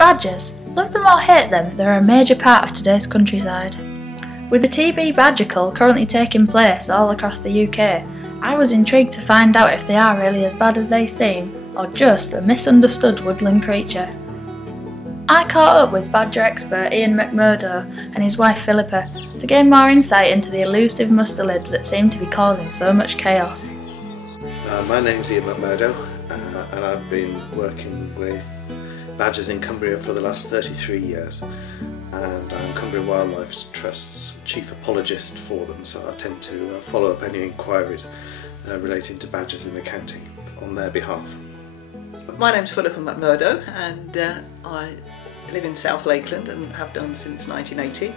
Badgers. Love them or hate them, they're a major part of today's countryside. With the TB badger cull currently taking place all across the UK, I was intrigued to find out if they are really as bad as they seem, or just a misunderstood woodland creature. I caught up with badger expert Ian McMurdo and his wife Philippa to gain more insight into the elusive mustelids that seem to be causing so much chaos. My name's Ian McMurdo and I've been working with badgers in Cumbria for the last 33 years, and I'm Cumbria Wildlife Trust's chief apologist for them, so I tend to follow up any inquiries relating to badgers in the county on their behalf. My name's Philippa McMurdo and I live in South Lakeland and have done since 1980,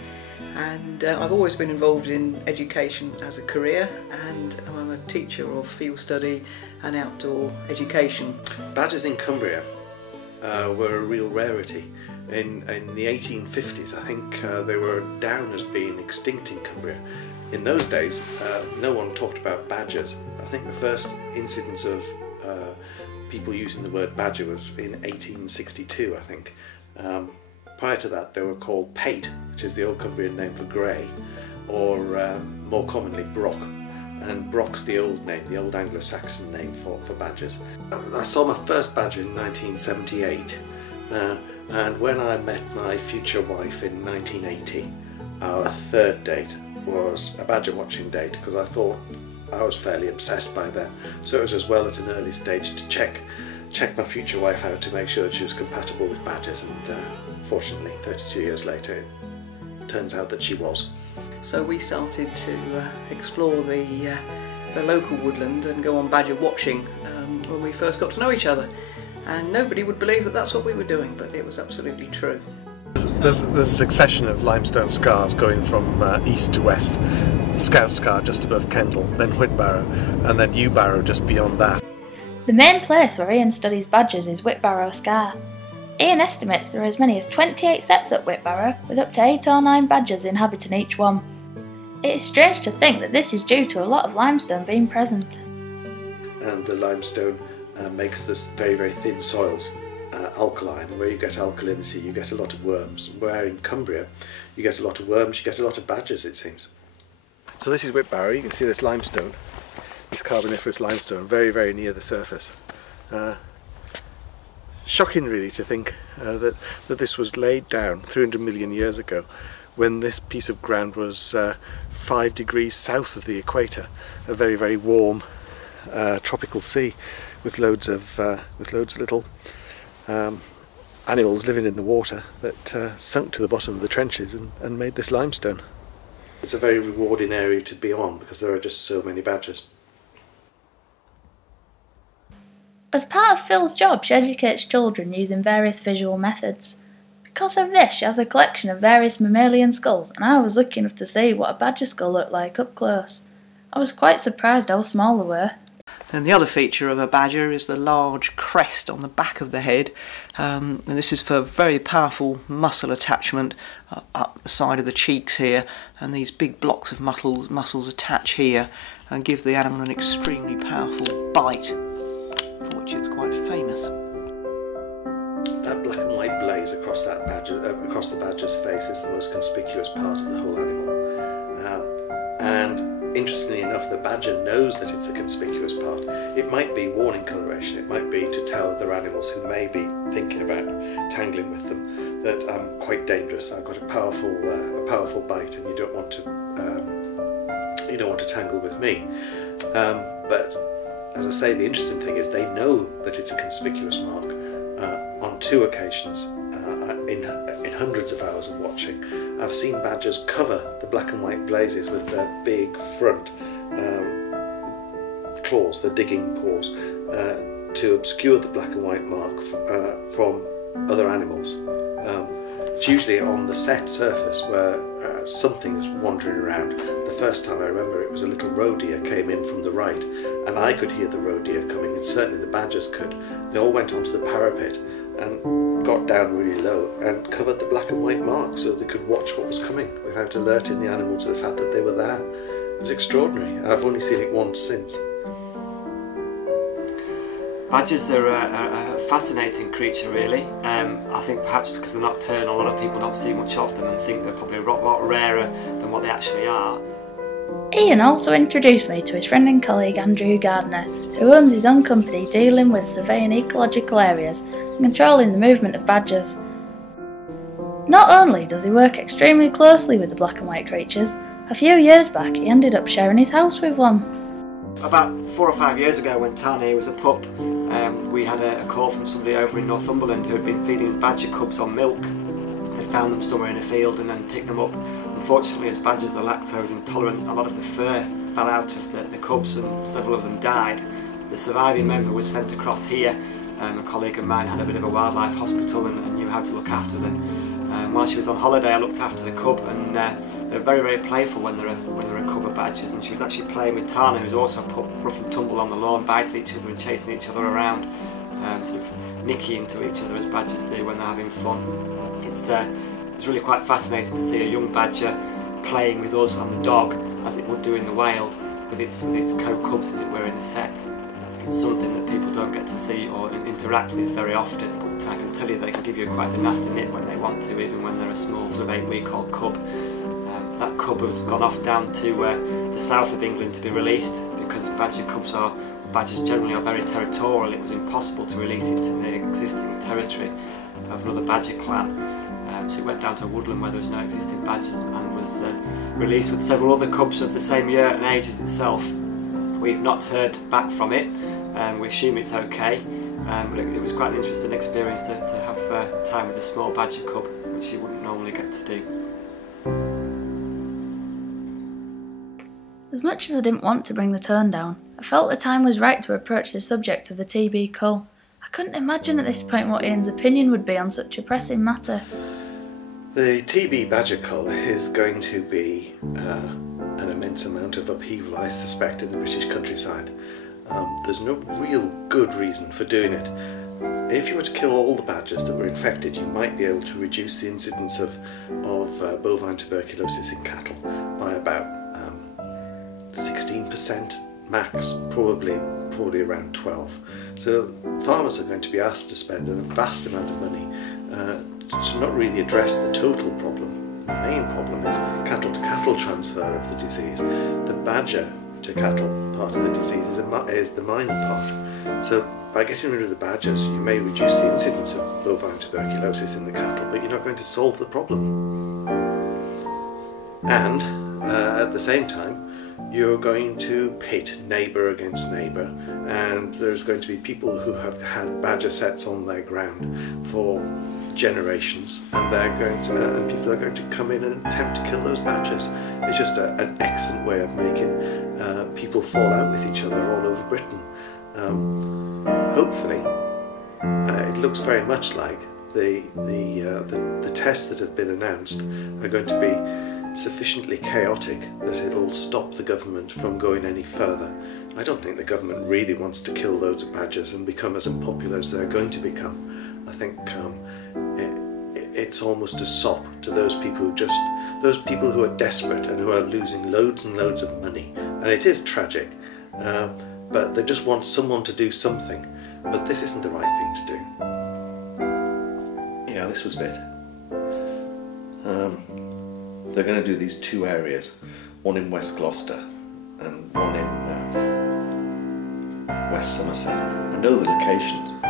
and I've always been involved in education as a career, and I'm a teacher of field study and outdoor education. Badgers in Cumbria were a real rarity. In the 1850s, I think they were down as being extinct in Cumbria. In those days, no one talked about badgers. I think the first incidence of people using the word badger was in 1862, I think. Prior to that, they were called pate, which is the old Cumbrian name for grey, or more commonly brock. And brock's the old name, the old Anglo-Saxon name for badgers. I saw my first badger in 1978, and when I met my future wife in 1980, our third date was a badger watching date, because I thought I was fairly obsessed by then. So it was as well at an early stage to check my future wife out to make sure that she was compatible with badgers, and fortunately 32 years later it turns out that she was. So we started to explore the local woodland and go on badger watching when we first got to know each other, and nobody would believe that that's what we were doing, but it was absolutely true. There's a succession of limestone scars going from east to west. Scout Scar just above Kendal, then Whitbarrow, and then Ewbarrow just beyond that. The main place where Ian studies badgers is Whitbarrow Scar. Ian estimates there are as many as 28 sets at Whitbarrow, with up to 8 or 9 badgers inhabiting each one. It is strange to think that this is due to a lot of limestone being present. And the limestone makes this very, very thin soils alkaline, and where you get alkalinity you get a lot of worms. Where in Cumbria you get a lot of worms, you get a lot of badgers, it seems. So this is Whitbarrow. You can see this limestone, this carboniferous limestone, very, very near the surface. Shocking really to think that this was laid down 300 million years ago, when this piece of ground was 5 degrees south of the equator, a very, very warm tropical sea with loads of little animals living in the water that sunk to the bottom of the trenches and made this limestone. It's a very rewarding area to be on because there are just so many badgers. As part of Phil's job, she educates children using various visual methods. Because of this, she has a collection of various mammalian skulls, and I was lucky enough to see what a badger skull looked like up close. I was quite surprised how small they were. And the other feature of a badger is the large crest on the back of the head, and this is for very powerful muscle attachment up the side of the cheeks here, and these big blocks of muscles attach here and give the animal an extremely powerful bite, for which it's quite famous. That black and white blaze across the badger's face is the most conspicuous part of the whole animal, and interestingly enough, the badger knows that it's a conspicuous part. It might be warning coloration, it might be to tell other animals who may be thinking about tangling with them that I'm quite dangerous, I've got a powerful bite, and you don't want to tangle with me. But as I say, the interesting thing is they know that it's a conspicuous mark. On 2 occasions, in hundreds of hours of watching, I've seen badgers cover the black and white blazes with their big front claws, the digging paws, to obscure the black and white mark from other animals. It's usually on the set surface where something is wandering around. The first time I remember it was a little roe deer came in from the right, and I could hear the roe deer coming, and certainly the badgers could. They all went onto the parapet and got down really low and covered the black and white mark so they could watch what was coming without alerting the animal to the fact that they were there. It was extraordinary. I've only seen it once since. Badgers are a fascinating creature, really. I think perhaps because they're nocturnal, a lot of people don't see much of them and think they're probably a lot rarer than what they actually are. Ian also introduced me to his friend and colleague Andrew Gardner, who owns his own company dealing with surveying ecological areas and controlling the movement of badgers. Not only does he work extremely closely with the black and white creatures, a few years back he ended up sharing his house with one. About 4 or 5 years ago, when Tanya was a pup, we had a call from somebody over in Northumberland who had been feeding badger cubs on milk. They'd found them somewhere in a field and then picked them up. Unfortunately, as badgers are lactose intolerant, a lot of the fur fell out of the cubs and several of them died. The surviving member was sent across here. A colleague of mine had a bit of a wildlife hospital and knew how to look after them. While she was on holiday, I looked after the cub, and they're very playful when they're a cub of badgers. And she was actually playing with Tana, who's also put rough and tumble on the lawn, biting each other and chasing each other around, sort of nicking into each other as badgers do when they're having fun. It's really quite fascinating to see a young badger playing with us and the dog as it would do in the wild with its co-cubs, as it were, in the set. It's something that people don't get to see or interact with very often, but I can tell you they can give you quite a nasty nip when they want to, even when they're a small sort of 8-week-old cub. That cub has gone off down to the south of England to be released, because badgers generally are very territorial. It was impossible to release it to the existing territory of another badger clan. So it went down to a woodland where there was no existing badgers and was released with several other cubs of the same year and age as itself. We've not heard back from it. We assume it's okay, but it was quite an interesting experience to have time with a small badger cub, which you wouldn't normally get to do. As much as I didn't want to bring the tone down, I felt the time was right to approach the subject of the TB cull. I couldn't imagine at this point what Ian's opinion would be on such a pressing matter. The TB badger cull is going to be an immense amount of upheaval, I suspect, in the British countryside. There's no real good reason for doing it. If you were to kill all the badgers that were infected, you might be able to reduce the incidence of bovine tuberculosis in cattle by about 16% max, probably around 12. So farmers are going to be asked to spend a vast amount of money to not really address the total problem. The main problem is cattle-to-cattle transfer of the disease. The badger-to-cattle part of the disease is the minor part. So by getting rid of the badgers, you may reduce the incidence of bovine tuberculosis in the cattle, but you're not going to solve the problem. And at the same time, you're going to pit neighbour against neighbour, and there's going to be people who have had badger sets on their ground for generations, and people are going to come in and attempt to kill those badgers. It's just an excellent way of making people fall out with each other all over Britain. Hopefully, it looks very much like the tests that have been announced are going to be sufficiently chaotic that it'll stop the government from going any further. I don't think the government really wants to kill loads of badgers and become as unpopular as they're going to become. I think it's almost a sop to those people who are desperate and who are losing loads and loads of money. And it is tragic, but they just want someone to do something. But this isn't the right thing to do. Yeah, this was it. They're going to do these two areas, one in West Gloucester and one in West Somerset. I know the locations.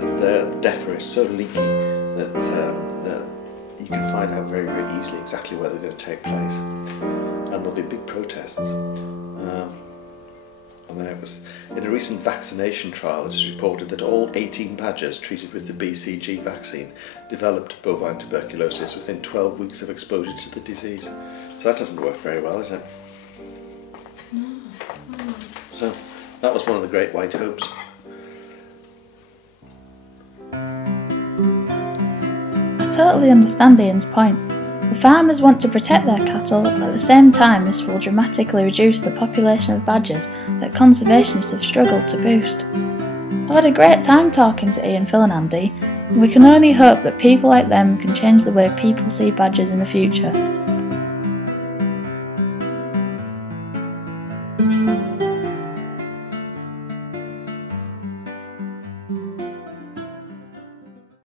The DEFRA is so leaky that you can find out very easily exactly where they're going to take place. And there'll be big protests. And then in a recent vaccination trial, it's reported that all 18 badgers treated with the BCG vaccine developed bovine tuberculosis within 12 weeks of exposure to the disease. So that doesn't work very well, is it? No. So that was one of the great white hopes. I totally understand Ian's point. The farmers want to protect their cattle, but at the same time this will dramatically reduce the population of badgers that conservationists have struggled to boost. I've had a great time talking to Ian, Phil and Andy, and we can only hope that people like them can change the way people see badgers in the future.